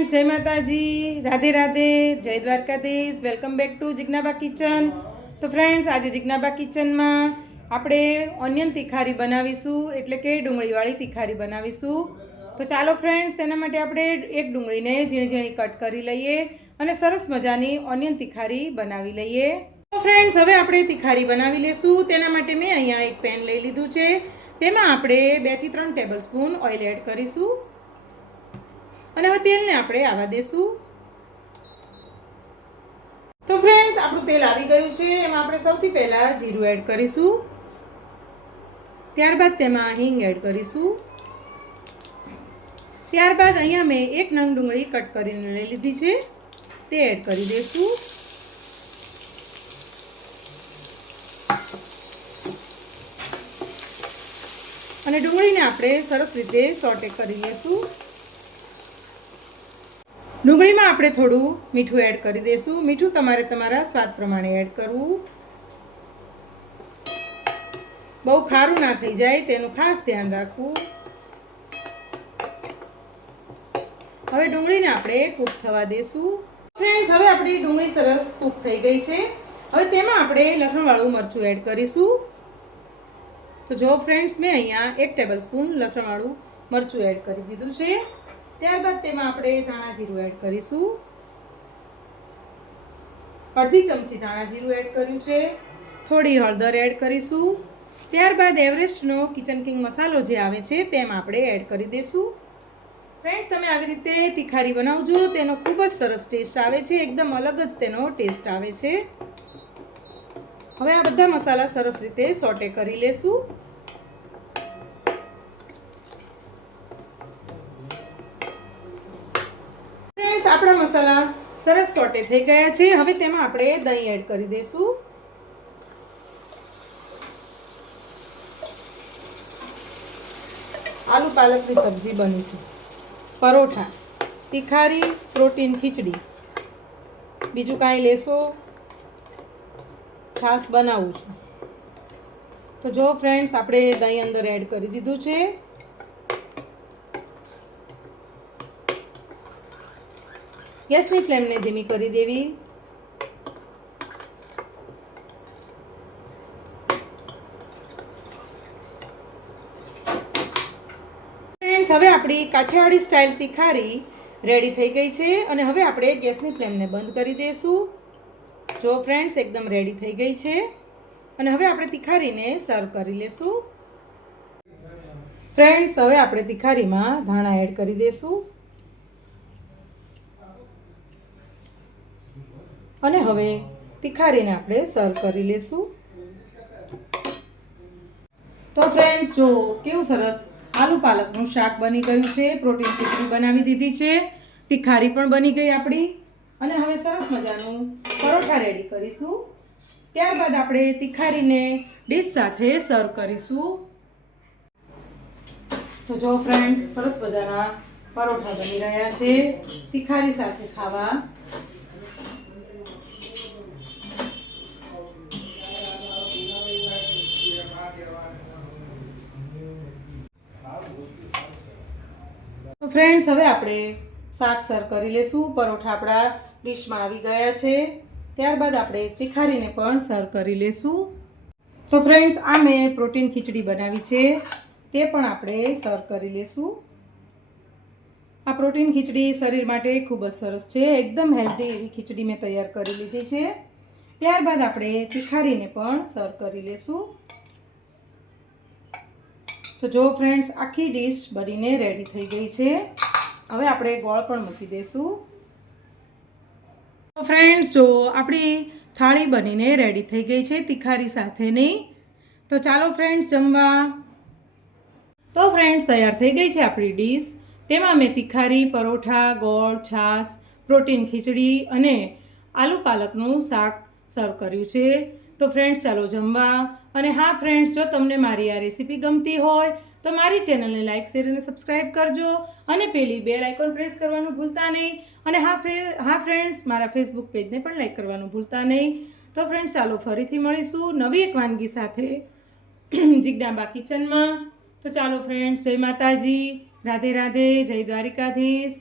Friends, જય માતાજી, રાધે રાધે, જય Dwarkadhish. Welcome back to Jignaba kitchen. તો ફ્રેન્ડ્સ, આજે જિજ્ઞાબા કિચનમાં આપણે ઓનિયન તિખારી બનાવીશું, એટલે કે ડુંગળીવાળી તિખારી બનાવીશું. તો ચાલો ફ્રેન્ડ્સ, તેના માટે આપણે એક ડુંગળીને ઝીણી ઝીણી કટ કરી લઈએ અને સરસ મજાની ઓનિયન તિખારી બનાવી લઈએ. તો ફ્રેન્ડ્સ, હવે આપણે તિખારી બનાવી લેશું. તેના માટે મેં અહીંયા એક પેન લઈ લીધું છે. તેમાં આપણે 2 થી 3 ટેબલ સ્પૂન ઓઇલ એડ કરીશું અને હવે તેલને આપણે આવવા દેશું. તો ફ્રેન્ડ્સ, આપણું તેલ આવી ગયું છે. એમાં આપણે સૌથી પહેલા જીરું એડ કરીશું, ત્યારબાદ તેમાં હિંગ એડ કરીશું, ત્યારબાદ અહીંયા મેં 1 નંગ ડુંગળી કટ કરીને લઈ લીધી છે, તે એડ કરી દઈશું. અને ડુંગળીને આપણે સરસ રીતે સોટે કરી લઈશું. ડુંગળીમાં આપણે થોડું મીઠું એડ કરી દઈશું. મીઠું તમારે તમારા સ્વાદ પ્રમાણે એડ કરવું. બહુ ખારું ના થઈ જાય તેનું ખાસ ધ્યાન રાખવું. હવે ડુંગળીને આપણે કૂક થવા દઈશું. ફ્રેન્ડ્સ, હવે આપણી ડુંગળી સરસ કૂક થઈ ગઈ છે. હવે તેમાં આપણે લસણવાળું મરચું એડ કરીશું. તો જો ફ્રેન્ડ્સ, મેં અહીંયા 1 ટેબલ સ્પૂન લસણવાળું મરચું એડ કરી દીધું છે. ત્યારબાદ તેમાં આપણે ધાણા જીરું એડ કરીશું. અડધી ચમચી ધાણા જીરું એડ કર્યું છે. થોડી હળદર એડ કરીશું. ત્યારબાદ એવરેસ્ટનો કિચન કિંગ મસાલો જે આવે છે તેમ આપણે એડ કરી દઈશું. ફ્રેન્ડ્સ, તમે આવી રીતે તિખારી બનાવજો, તેનો ખૂબ જ સરસ ટેસ્ટ આવે છે. એકદમ અલગ જ તેનો ટેસ્ટ આવે છે. હવે આ બધા મસાલા સરસ રીતે સોટે કરી લેશું. આપણા મસાલા સરસ સોટે થઈ ગયા છે. હવે તેમાં આપણે દહીં એડ કરી દઈશું. આલુ પાલકની સબ્જી બની છે, પરોઠા, તિખારી, પ્રોટીન ખીચડી, બીજું કાંઈ લેશો? છાશ બનાવું છું. તો જો ફ્રેન્ડ્સ, આપણે દહીં અંદર એડ કરી દીધું છે. ગેસની ફ્લેમને ધીમી કરી દેવી. ફ્રેન્ડ્સ, હવે આપણી કાઠિયાવાડી સ્ટાઇલ તિખારી રેડી થઈ ગઈ છે અને હવે આપણે ગેસની ફ્લેમને બંધ કરી દઈશું. જો ફ્રેન્ડ્સ, એકદમ રેડી થઈ ગઈ છે અને હવે આપણે તિખારીને સર્વ કરી લેશું. ફ્રેન્ડ્સ, હવે આપણે તિખારીમાં ધાણા એડ કરી દઈશું અને હવે તિખારીને આપણે સર્વ કરી લેશું. તો ફ્રેન્ડ્સ, જો કેવું સરસ આલુ પાલકનું શાક બની ગયું છે. પ્રોટીન ખીચડી બનાવી દીધી છે, તિખારી પણ બની ગઈ આપણી. અને હવે સરસ મજાનું પરોઠા રેડી કરીશું. ત્યારબાદ આપણે તિખારીને ડીશ સાથે સર્વ કરીશું. તો જો ફ્રેન્ડ્સ, સરસ મજાના પરોઠા બની રહ્યા છે તિખારી સાથે ખાવા. તો ફ્રેન્ડ્સ, હવે આપણે શાક સર્વ કરી લેશું. પરોઠા આપણા ડીશમાં આવી ગયા છે. ત્યારબાદ આપણે તિખારીને પણ સર્વ કરી લેશું. તો ફ્રેન્ડ્સ, આ મેં પ્રોટીન ખીચડી બનાવી છે, તે પણ આપણે સર્વ કરી લેશું. આ પ્રોટીન ખીચડી શરીર માટે ખૂબ જ સરસ છે. એકદમ હેલ્ધી એવી ખીચડી મેં તૈયાર કરી લીધી છે. ત્યારબાદ આપણે તિખારીને પણ સર્વ કરી લેશું. તો જો ફ્રેન્ડ્સ, આખી ડીશ બનીને રેડી થઈ ગઈ છે. હવે આપણે ગોળ પણ મૂકી દઈશું. તો ફ્રેન્ડ્સ, જો આપણી થાળી બનીને રેડી થઈ ગઈ છે તિખારી સાથેની. તો ચાલો ફ્રેન્ડ્સ, જમવા. તો ફ્રેન્ડ્સ, તૈયાર થઈ ગઈ છે આપણી ડીશ. તેમાં મેં તિખારી, પરોઠા, ગોળ, છાશ, પ્રોટીન ખીચડી અને આલુ પાલકનું શાક સર્વ કર્યું છે. તો ફ્રેન્ડ્સ, ચાલો જમવા. અને હા ફ્રેન્ડ્સ, જો તમને મારી આ રેસીપી ગમતી હોય તો મારી ચેનલને લાઇક, શેર અને સબસ્ક્રાઈબ કરજો અને પેલી બેલ આઇકોન પ્રેસ કરવાનું ભૂલતા નહીં. અને હા ફ્રેન્ડ્સ, મારા ફેસબુક પેજને પણ લાઇક કરવાનું ભૂલતા નહીં. તો ફ્રેન્ડ્સ, ચાલો ફરીથી મળીશું નવી એક વાનગી સાથે જિજ્ઞાબા કિચનમાં. તો ચાલો ફ્રેન્ડ્સ, જય માતાજી, રાધે રાધે, જય દ્વારિકાધીશ.